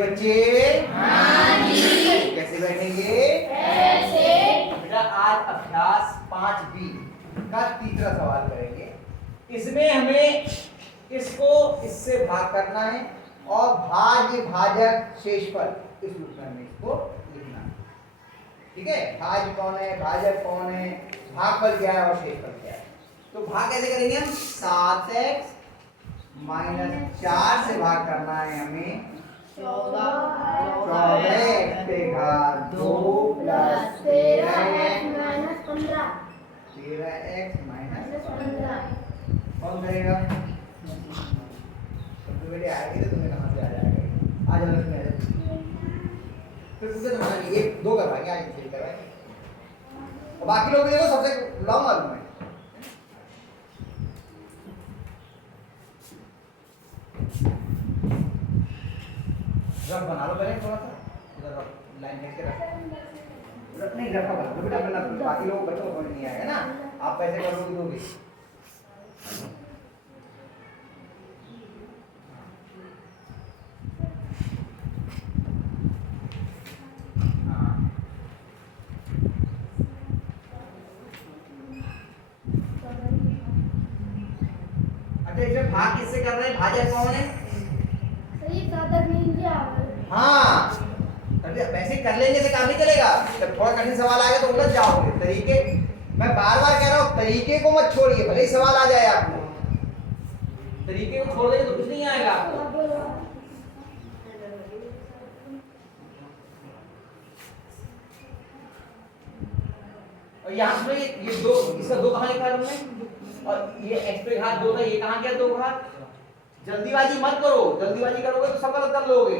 बच्चे कैसे बैठेंगे? बेटा आज अभ्यास 5B का तीसरा सवाल करेंगे। इसमें हमें इसको इससे भाग करना है और भाज्य भाजक शेषफल इस रूप में हमें इसको लिखना है। ठीक है, भाज्य कौन है, भाजक कौन है, भागफल क्या है और शेषफल क्या है। तो भाग कैसे करेंगे हम? 7x - 4 से भाग करना है हमें 14x पे घात 2 प्लस 13x माइनस 15। कौन करेगा? तो बेटे आएगी तो तुम्हें कहाँ से आ जाएगा? आ जाओ इसमें आ जाओ। फिर पूछे तुम्हारे लिए 1 2 करवाएंगे, आज 3 करवाएंगे और बाकी लोग देखो सबसे लॉन्ग मालूम है। रफ बना लो पहले थोड़ा सा, इधर लाइन खींच के रख नहीं रखा बना बेटा, वरना बाकी लोग बच्चों को समझ नहीं आएगा ना। आप पैसे करोगे दोगे। अच्छा इसमें भाग किससे कर रहे हैं? भाजक कौन है? हाँ, तभी वैसे कर लेंगे तो काम नहीं चलेगा। जब थोड़ा कठिन सवाल आएगा तो उलझ जाओगे। तरीके मैं बार बार कह रहा हूँ, तरीके को मत छोड़िए, भले ही सवाल आ जाए आपको। तरीके को छोड़ देंगे तो कुछ नहीं आएगा आपको। और यहाँ पे ये 2 इसका 2 कहाँ लिखा है तुमने? और ये x पे घात 2 था, ये कहाँ गया 2 घात? जल्दीबाजी मत करो, जल्दीबाजी करोगे तो सब गलत कर लोगे।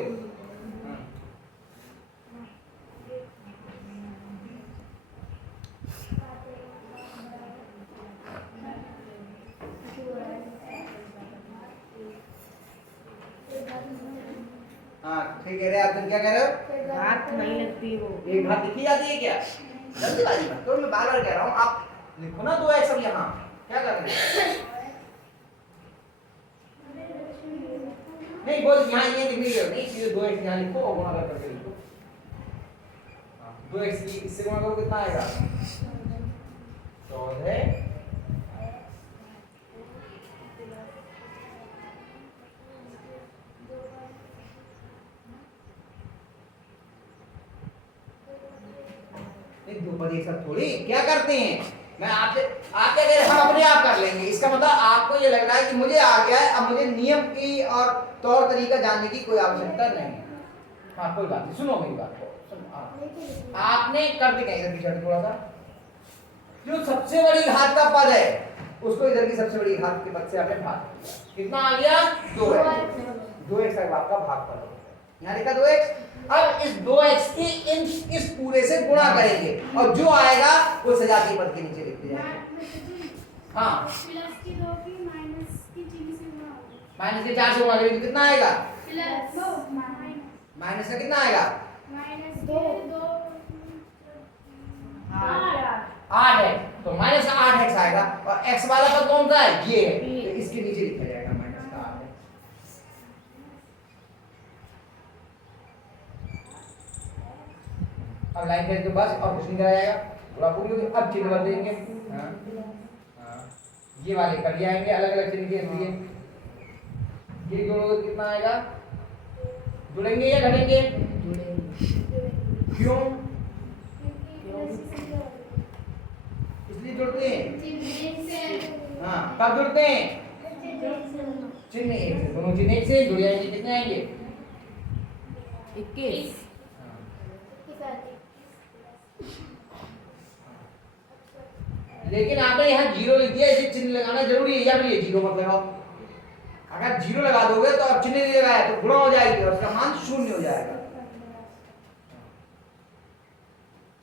हाँ ठीक कह रहे आप, तुम क्या कह रहे हो? घात नहीं लगती वो, एक घात लिखी जाती है क्या? जल्दीबाजी मत करो, मैं बार बार कह रहा हूँ, आप लिखो ना 2x अब यहाँ क्या कर रहे हैं? नहीं बोल यहाँ ये लिख नहीं नहीं, सीधे 2x यहाँ लिखो और गुणा करके लिखो। 2x की इससे गुणा करो कितना आएगा? 14। द्रुपद ये सब थोड़ी क्या करते हैं। मैं आपसे आप क्या कह रहे हैं? हम अपने आप कर लेंगे। इसका मतलब आपको ये लग रहा है कि मुझे आ गया है, अब मुझे नियम की और तौर तरीका जानने की कोई आवश्यकता नहीं है। हाँ कोई बात नहीं, सुनो मेरी बात को, सुनो। आपने कर दिया इधर की शर्त थोड़ा सा, जो सबसे बड़ी घात का पद है उसको इधर की सबसे बड़ी घात के पद से आपने भाग किया। कितना आ गया? 2x आपका भागफल हो गया। यहाँ लिखा 2x। अब इस 2x की इस पूरे से गुणा करेंगे और जो आएगा वो सजातीय पद के नीचे लिख दिया जाएगा। हाँ प्लस की 2 की माइनस की 3 से गुणा होगा। माइनस के 4 से गुणा करेंगे तो कितना आएगा? प्लस माइनस का कितना आएगा? माइनस 2 8 है तो माइनस का 8x आएगा और x वाला पद कौन सा है? ये है, तो इसके नीचे लिखा जाएगा माइनस का 8x। अब लाइन के बस और कुछ नहीं करा जाएगा, पूरा पूरी होगी। अब चिन्ह बदल देंगे। हाँ ये वाले कर जाएंगे अलग अलग चिन्ह के लिए। ये दोनों कितना आएगा? जुड़ेंगे या घटेंगे? क्यों? इसलिए जुड़ते हैं। हाँ कब जुड़ते हैं? चिन्ह एक से, दोनों चिन्ह एक से जुड़ जाएंगे। कितने आएंगे? 21। लेकिन आपने यहाँ 0 लिख दिया, इसे चिन्ह लगाना जरूरी है, या फिर ये 0 मत लगाओ। अगर 0 लगा दोगे तो अब चिन्ह नहीं लगाया तो गुणा हो जाएगी और उसका मान 0 हो जाएगा।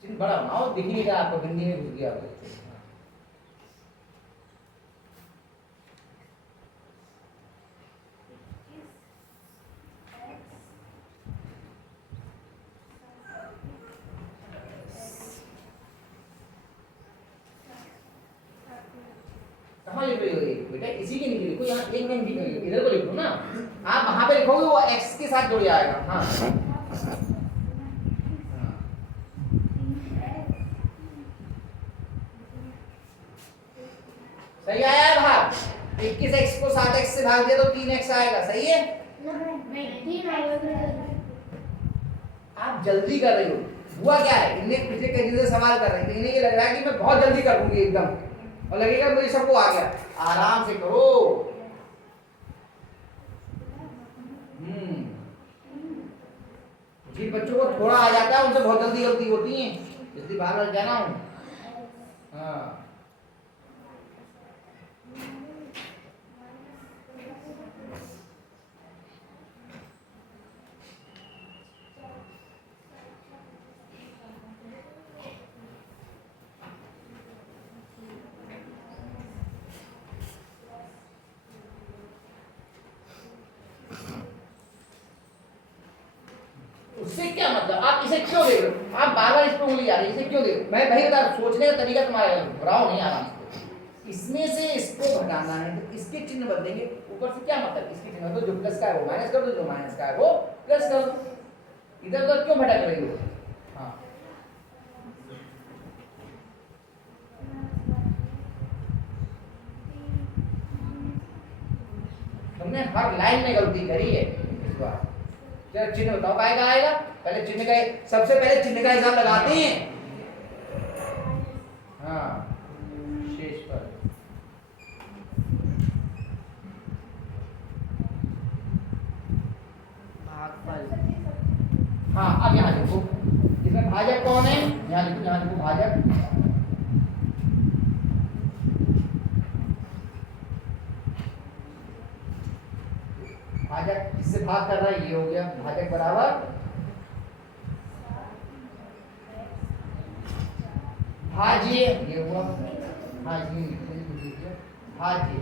चिन्ह बड़ा बनाओ, दिख नहीं रहा आपको, बिंदी में घुस गया आपको। कहाँ लिख रही हो ये बेटा? इसी के नीचे लिखो, यहाँ एक लाइन इधर को लिखो ना। आप वहां पे लिखोगे वो x के साथ जुड़ जाएगा। हाँ सही आया है भाग। 21x को 7x से भाग दिया तो 3x आएगा। सही है। आप जल्दी कर रहे हो। हुआ क्या है, इन्हें पिछले कई दिन से सवाल कर रहे हैं, इन्हें ये लग रहा है कि मैं बहुत जल्दी कर दूंगी एकदम, और लगेगा मुझे सबको आ गया। आराम से करो। जिन बच्चों को थोड़ा आ जाता है उनसे बहुत जल्दी गलती होती है, इसलिए बार बार कहना हूं। हाँ उससे क्या मतलब, आप इसे क्यों देख रहे हो, आप बार बार इस पर उंगली जा रही है, इसे क्यों देख रहे हो? मैं भाई बता, सोचने का तरीका तुम्हारा घबराओ नहीं, आराम से। इसमें से इसको घटाना है तो इसके चिन्ह बदलेंगे। ऊपर से क्या मतलब, इसके चिन्ह तो जो प्लस का है वो माइनस कर दो, जो माइनस का है वो प्लस कर दो। इधर उधर क्यों भटक रही हो? हाँ तुमने हर लाइन में गलती करी है इस बार। चलो चिन्ह बताओ काय का आएगा। पहले चिन्ह का, सबसे पहले चिन्ह का हिसाब लगाते हैं। हाँ शेष पर भागफल। हाँ अब यहाँ देखो, इसमें भाजक कौन है, यहाँ लिखो, यहाँ लिखो भाजक। भाजक इससे भाग कर रहा है, ये हो गया भाजक बराबर भाज्य, ये हुआ भाज्य, भाज्य।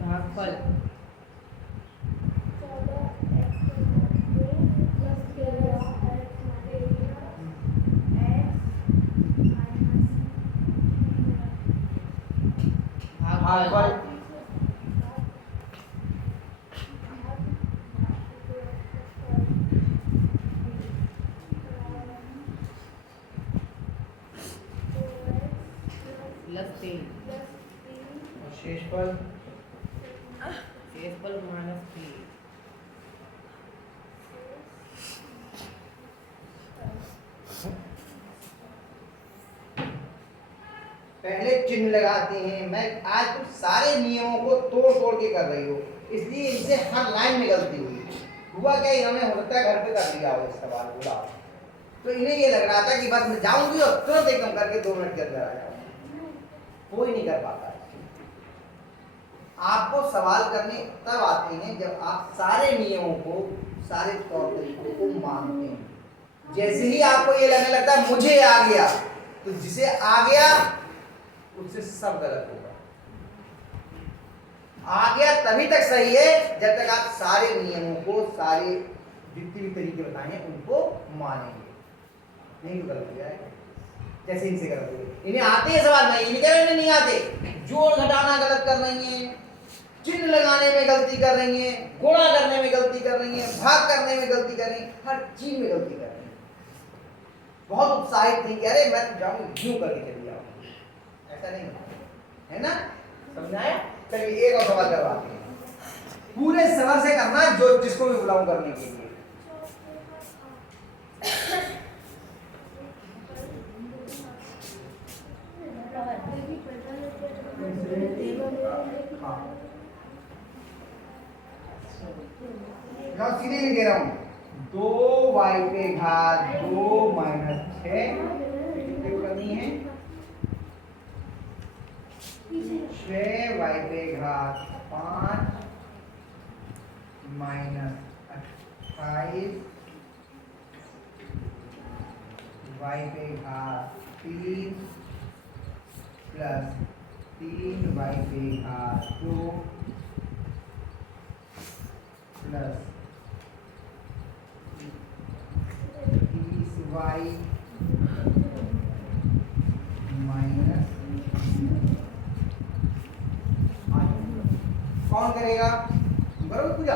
भागफल भागफल शेषफल, शेषफल -3। पहले चिन्ह लगाते हैं। मैं आज तुम सारे नियमों को तोड़ तोड़ के कर रही हो, इसलिए इनसे हर लाइन में गलती हुई। हुआ क्या, इन्होंने हो सकता है घर पे कर लिया हो इस सवाल पूरा, तो इन्हें ये लग रहा था कि बस मैं जाऊंगी और तुरंत एकदम करके 2 मिनट के अंदर आ जाऊंगी। कोई नहीं कर पाता है। आपको सवाल करने तब आते हैं जब आप सारे नियमों को, सारे तौर तरीकों को मानते हैं। जैसे ही आपको ये लगने लगता है मुझे आ गया, तो जिसे आ गया उससे सब गलत होगा। आ गया तभी तक सही है जब तक आप सारे नियमों को, सारे जितने भी तरीके बताए हैं उनको मानेंगे, नहीं तो गलत हो जाएगा। जैसे इनसे गलत हो गई, इन्हें आते हैं सवाल, मैं ये नहीं कह रहा इन्हें नहीं आते। जोड़ घटाना गलत कर रही है, चिन्ह लगाने में गलती कर रही है, गुणा करने में गलती कर रही है, भाग करने में गलती कर रही है, हर चीज में गलती कर रही है। बहुत उत्साहित नहीं, कह रहे मैं जाऊंगी यूं करके चली जाऊंगी, ऐसा नहीं है ना, समझ आया? चलिए एक और सवाल करवाते हैं, पूरे सवाल से करना, जो जिसको भी बुलाऊं करने के लिए। सीधे लिख दे रहा हूं, 2y पे घात 2 - 6 करनी है, 6y पे घात 5 - 28 y पे घात 3 प्लस 3y पे घात 2 प्लस 30y कौन करेगा? करोगे पूजा?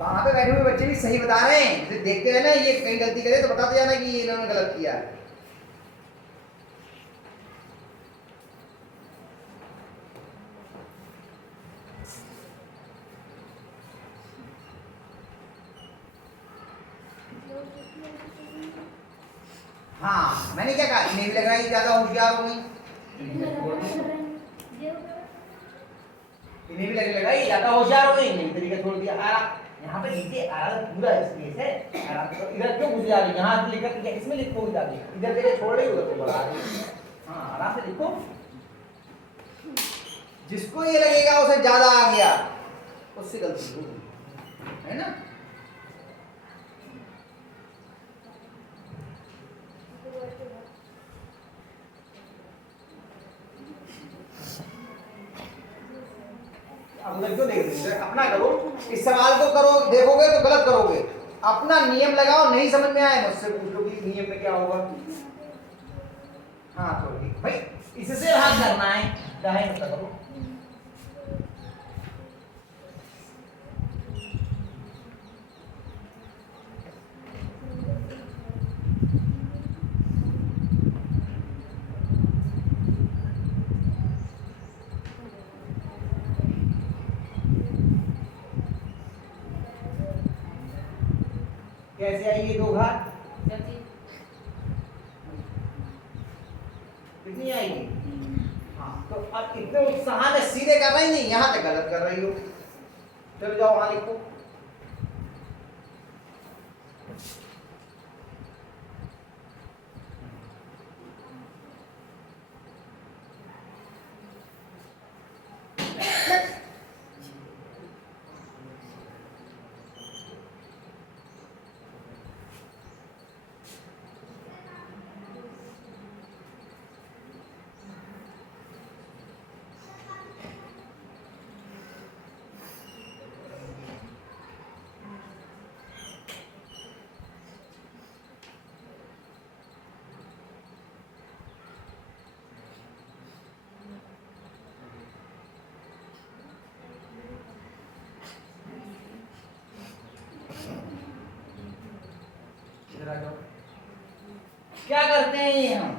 वहां पे बैठे हुए बच्चे भी सही बता रहे हैं, जैसे देखते हैं ना ये कहीं गलती करे तो बताते जाना कि ये इन्होंने गलत किया है। हाँ मैंने क्या कहा, इन्हें भी लग रहा है कि ज्यादा होशियार हो गई, इन्हें भी लगने लगा ये ज्यादा होशियार हो गई, इन्हें तरीका छोड़ दिया। यहाँ पे नीचे पूरा स्पेस है, इधर क्यों घुस जा रही है? यहाँ लिखा इसमें लिखो जाके, इधर जगह छोड़ रही उधर को बढ़ा रही। हाँ आराम से लिखो, जिसको ये लगेगा उसे ज्यादा आ गया उससे गलती होगी, है ना? अब उधर क्यों देख रहे? अपना करो, इस सवाल को करो, देखोगे तो गलत करोगे। अपना नियम लगाओ, नहीं समझ में आए मुझसे पूछ लो कि नियम में क्या होगा। हाँ तो ठीक भाई, इससे भाग करना है, दाएं मत करो। कैसे आई ये 2 घात? कितनी आएगी? हाँ तो अब इतने उत्साह में सीधे कर रही नहीं, यहाँ तक गलत कर रही हो। चलो जाओ वहां लिखो। क्या करते हैं ये हम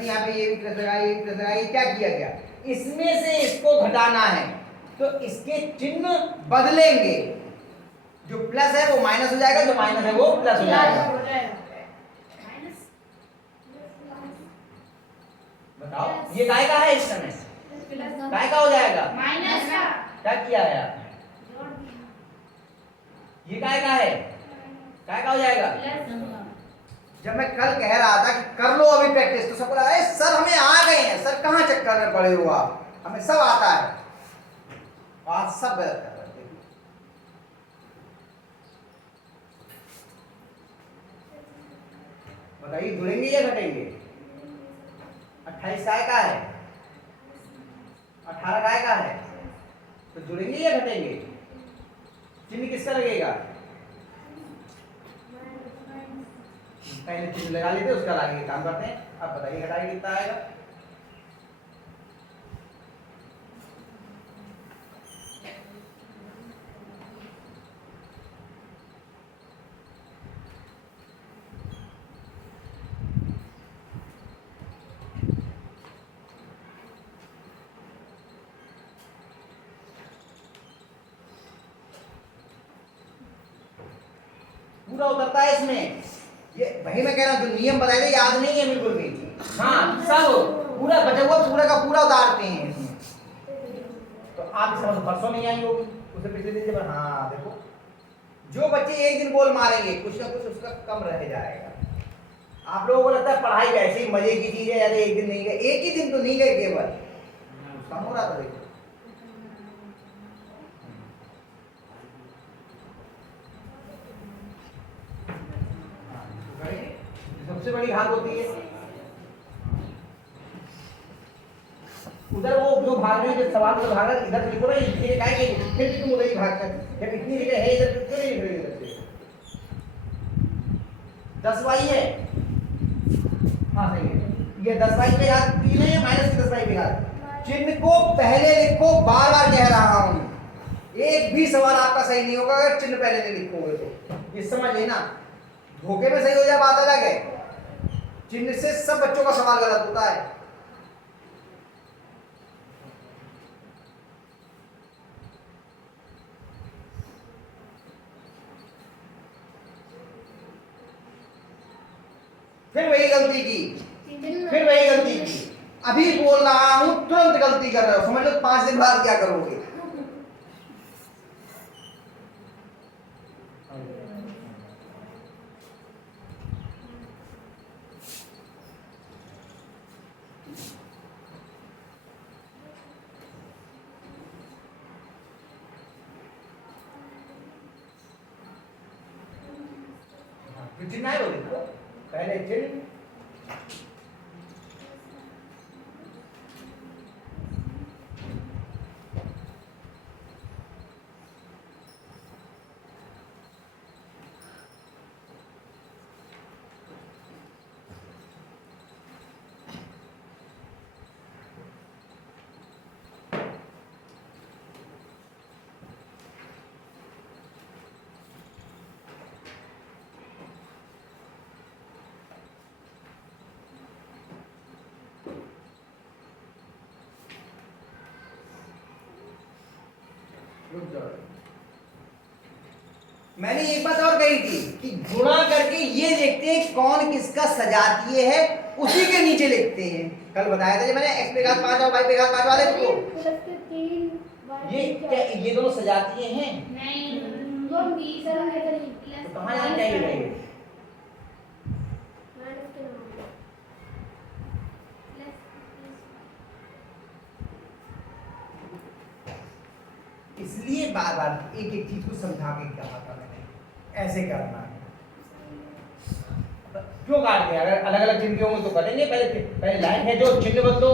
यहाँ पे ये भी प्लस लगाई, क्या किया गया? इसमें से इसको घटाना है तो इसके चिन्ह बदलेंगे, जो प्लस है वो माइनस हो जाएगा, जो माइनस है वो प्लस हो जाएगा। बताओ ये काय का है? इस समय काय का हो जाएगा? माइनस का। क्या किया है आपने? ये काय का है? काय का हो जाएगा? जब मैं कल कह रहा था कि कर लो अभी प्रैक्टिस, तो सब बोला अरे सर हमें आ गए हैं। सर कहाँ चक्कर में पड़े हो आप, हमें सब आता है। आज सब गलत कर रहे थे। बताइए जुड़ेंगे या घटेंगे? 28 काय का है? 18 काय का है? तो जुड़ेंगे या घटेंगे? चिन्ह किसका लगेगा? पहले चिन्ह लगा लेते, उसका आगे काम करते हैं। अब बताइए घटाइए कितना आएगा? पूरा उतरता है इसमें। ये वही मैं कह रहा हूँ, जो नियम बताए थे याद नहीं है बिल्कुल भी। हाँ सब पूरा बचा हुआ पूरा का पूरा उतारते हैं इसमें। तो आप समझ परसों नहीं आई होगी, उसे पिछले दिन जब, हाँ देखो जो बच्चे एक दिन बोल मारेंगे कुछ ना कुछ उसका कम रह जाएगा। आप लोगों को लगता है पढ़ाई वैसे ही मजे की चीज है, यार एक दिन नहीं गए, एक ही दिन तो नहीं गए केवल, कम हो रहा था देखो। सबसे बड़ी घात होती है उधर, वो जो भाग रहे हैं, जो सवाल में भाग रहे इधर लिखो ना, ये काय के फिर तुम उधर ही भाग कर, जब इतनी जगह है इधर क्यों नहीं लिख रहे? इधर से 10y है, हाँ सही है, ये 10y पे घात 3 है, माइनस की 10y पे घात। चिन्ह को पहले लिखो, बार बार कह रहा हूं, एक भी सवाल आपका सही नहीं होगा अगर चिन्ह पहले नहीं लिखोगे तो, ये समझ लेना। धोखे में सही हो जाए बात अलग है, चिन्ह से सब बच्चों का सवाल गलत होता है। फिर वही गलती की, फिर वही गलती की, अभी बोल रहा हूं तुरंत गलती कर रहे हो, समझ लो 5 दिन बाद क्या करोगे। चिन्ह है वो देखो, पहले चिन्ह, मैंने एक बात और कही थी कि गुणा करके ये देखते हैं कौन किसका सजातीय है, उसी के नीचे लिखते हैं। कल बताया था जब मैंने x पे घात 5 और y पे घात 5 वाले को, ये क्या ये दोनों सजातीय हैं? नहीं, दोनों भी सरल है तो कहां जाना चाहिए? इसलिए बार बार एक एक चीज को समझा के कहा था मैंने, ऐसे करना है। क्यों काट दिया? अगर अलग अलग चिन्ह होंगे तो कटेंगे, पहले लाइन है जो चिन्ह बदलो,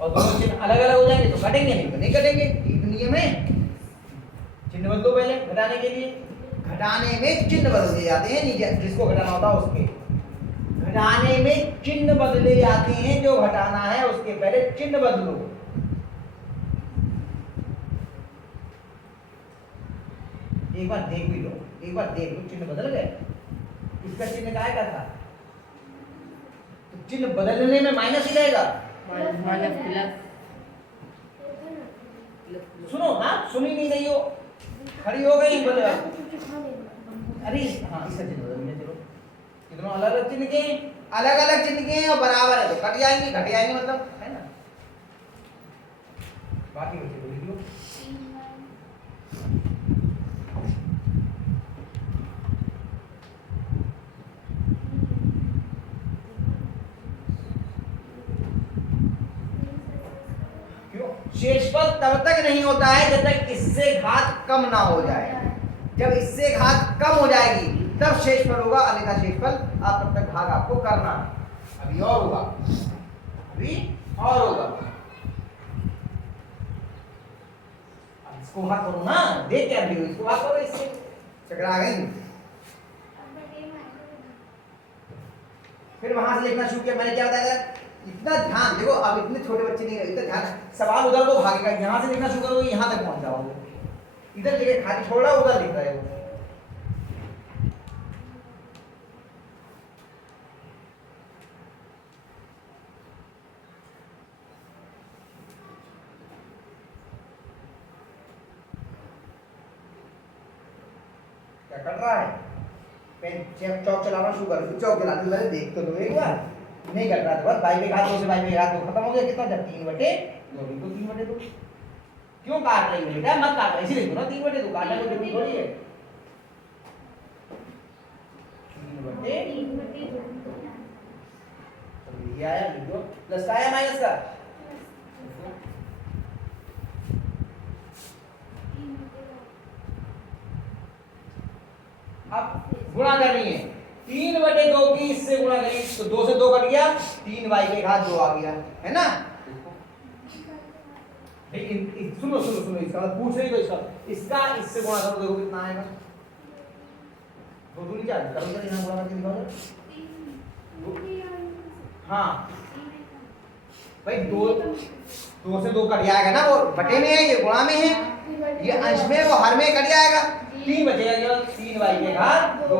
और दोनों चिन्ह अलग अलग हो जाएंगे तो कटेंगे, नहीं तो नहीं कटेंगे, एक नियम है। चिन्ह बदलो पहले घटाने के लिए, घटाने में चिन्ह बदले जाते हैं, नीचे जिसको घटाना होता है उसके घटाने में चिन्ह बदले जाते हैं, जो घटाना है उसके पहले चिन्ह बदलो। एक बार देख भी लो, एक बार देख लो, चिन्ह बदल गए। इसका चिन्ह क्या का था? तो चिन्ह बदलने में माइनस ही रहेगा। सुनो ना, सुनी नहीं रही हो, खड़ी हो गई बोले अरे हाँ इसका चिन्ह बदल गया। चलो कितनों अलग अलग चिन्ह के, अलग अलग चिन्ह के और बराबर है तो कट जाएंगे, घट जाएंगे मतलब, है ना। बाकी बच्चे लिख लो। शेषफल तब तक नहीं होता है जब तक इससे घात कम ना हो जाए। जब इससे घात कम हो जाएगी तब शेषफल होगा, अन्यथा शेषफल आप तब तक भाग आपको करना है। अभी और होगा, अभी और होगा। अब इसको भाग करो ना, देख क्या भी इसको भाग करो, इससे चकरा गई। फिर वहां से लिखना शुरू किया, मैंने क्या बताया था, इतना ध्यान देखो, अब इतने छोटे बच्चे नहीं रहे, इतना ध्यान, सवाल उधर तो भागेगा, यहां से लिखना शुरू करोगे यहां तक पहुंच जाओगे, इधर लिखे खाली छोड़ा उधर लिख रहे हो। क्या कर रहा है? पेन चौक चलाना शुरू कर, चौक चलाते पहले देख तो लो एक बार, नहीं कर रहा था बस बाई पे घात 2 से बाई पे घात 2 खत्म हो गया। कितना? जब 3/2 तो 3/2। क्यों काट रही हो बेटा? मत काटो, इसी लिखो ना 3/2, काटने को जरूरी थोड़ी है। 3/2 तो ये आया, लिख दो। प्लस का आया माइनस का? अब गुणा कर रही है 3/2 की इससे गुणा करें तो 2 से 2 कट गया, 3y के घात 2 आ गया, है ना। सुनो सुनो सुनो, इसका पूछ रही तो इसका इससे गुणा करो, देखो कितना आएगा। दो दूनी चार करो जरा यहाँ गुणा करके दिखाओ जरा। हाँ भाई दो से दो कट जाएगा ना, वो बटे में है ये गुणा में है, ये अंश में वो हर में कट जाएगा, 3 बचेगा केवल 3y के घात 2।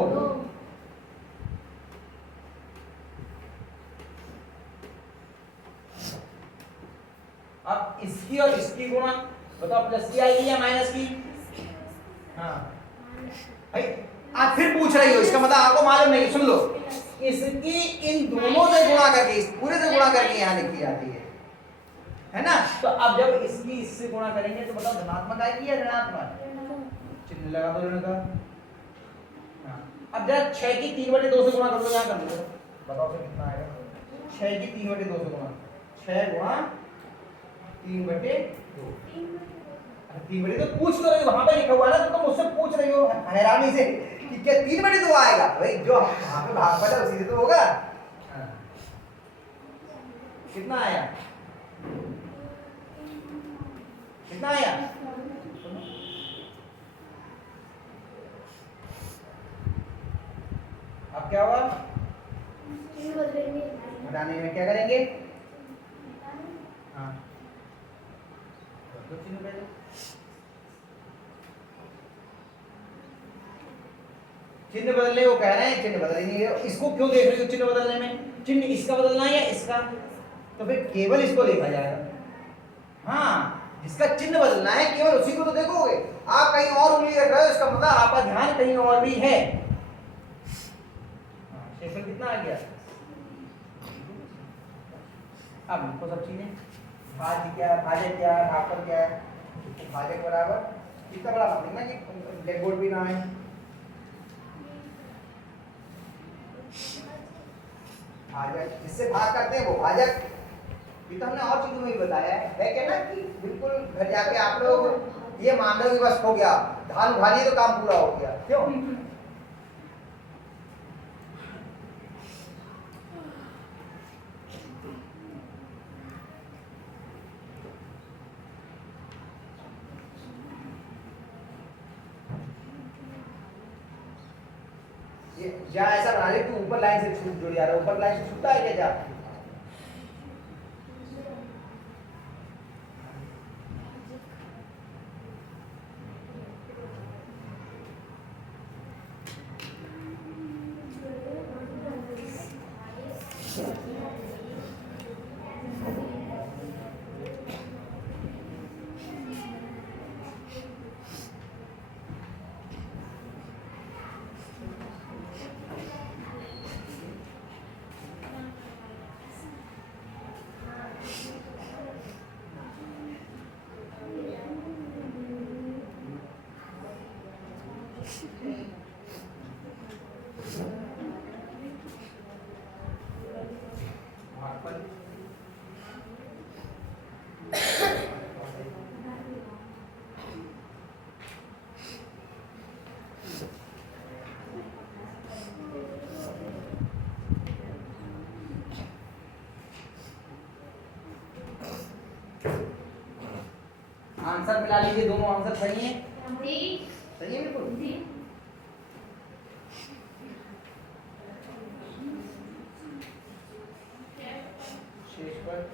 अब इसकी और इसकी गुणा बताओ, प्लस की आएगी या माइनस की? हाँ भाई आप फिर पूछ रही हो, इसका मतलब आपको मालूम नहीं। सुन लो, इसकी इन दोनों से गुणा करके, इस पूरे से गुणा करके यहाँ लिखी जाती है ना। तो अब जब इसकी इससे गुणा करेंगे तो बताओ धनात्मक आएगी या ऋणात्मक? चिन्ह लगा दो ऋण का। हाँ अब जब 6 की 3/2 से गुणा कर दो, यहाँ कर दो, बताओ फिर कितना आएगा? 6 की 3/2 से गुणा, 6 गुणा 3/2। 3/2 पूछ तो रही हो, वहां पे लिखा हुआ है ना, तो तुम मुझसे पूछ रही हो हैरानी से कि क्या 3/2 आएगा? भाई जो वहां पे भागफल है उसी से तो होगा। कितना आया? कितना आया? अब क्या हुआ? घटाने में क्या करेंगे? हाँ चिन्ह बदलने को कह रहे हैं, चिन्ह बदल नहीं रहे। इसको क्यों देख रहे हो चिन्ह बदलने में? चिन्ह इसका बदलना है या इसका? तो फिर केवल इसको देखा जाएगा। हाँ जिसका चिन्ह बदलना है केवल उसी को तो देखोगे। आप कहीं और उंगली रख रहे हो, इसका मतलब आपका ध्यान कहीं और भी है। शेषफल कितना आ गया? अब लिखो सब चीजें, भाज्य क्या है, भाजक क्या है, भागफल क्या है। भाजक बराबर इतना बड़ा मत लिखना कि ब्लैक बोर्ड भी ना है। भाजक जिससे भाग करते हैं वो भाजक। ये तो हमने और चीजों में भी बताया है क्या ना, कि बिल्कुल घर जाके आप लोग ये मान लो कि बस हो गया, धान उठा लिए तो काम पूरा हो गया। क्यों? या ऐसा बना ले कि ऊपर लाइन से छूट जुड़ जा रहा है, ऊपर लाइन से छूटता है क्या? आंसर मिला लीजिए, दोनों आंसर सही हैं। सही है बिल्कुल। शेषफल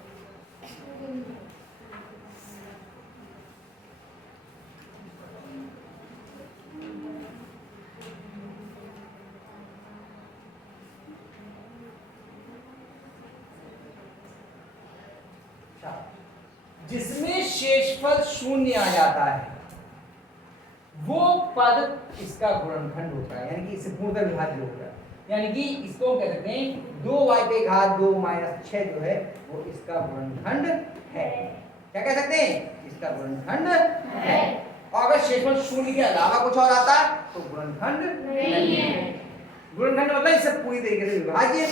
जिसमें शेषफल शून्य आ जाता है वो पद इसका गुणनखंड होता है, यानी कि इससे पूर्णतः विभाज्य होता है। यानी कि इसको हम कह सकते हैं 2y पे घात 2 - 6 जो है वो इसका गुणनखंड है। क्या कह सकते हैं? इसका गुणनखंड है। और अगर शेषफल शून्य के अलावा कुछ और आता तो गुणनखंड नहीं है। गुणनखंड मतलब इससे पूरी तरीके से विभाज्य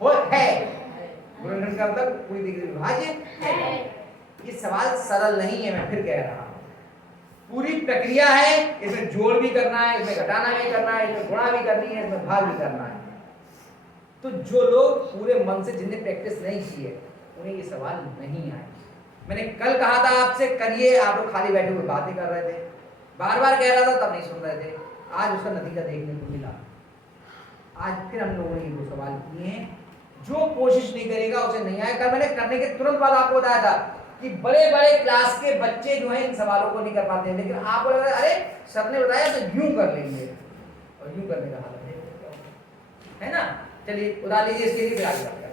हो है। गुणनखंड का मतलब पूरी तरीके से विभाज्य है। ये सवाल सरल नहीं है, मैं फिर कह रहा हूं। पूरी प्रक्रिया है, इसमें जोड़ भी करना है, इसमें घटाना भी करना है, इसमें गुणा भी करनी है, इसमें भाग भी करना है। तो जो लोग पूरे मन से जिन्हें प्रैक्टिस नहीं की है उन्हें ये सवाल नहीं आए। मैंने कल कहा था आपसे करिए, आप लोग खाली बैठे हुए बातें कर रहे थे, बार बार कह रहा था तब नहीं सुन रहे थे। आज उसका नतीजा देखने को मिला। आज फिर हम लोगों ने ये 2 सवाल किए हैं। जो कोशिश नहीं करेगा उसे नहीं आएगा। मैंने करने के तुरंत बाद आपको बताया था कि बड़े बड़े क्लास के बच्चे जो हैं इन सवालों को नहीं कर पाते हैं, लेकिन आपको लग रहा है अरे सर ने बताया तो यूं कर लेंगे, और यूं करने का हाल है ना। चलिए उतार लीजिए इसके लिए, फिर आगे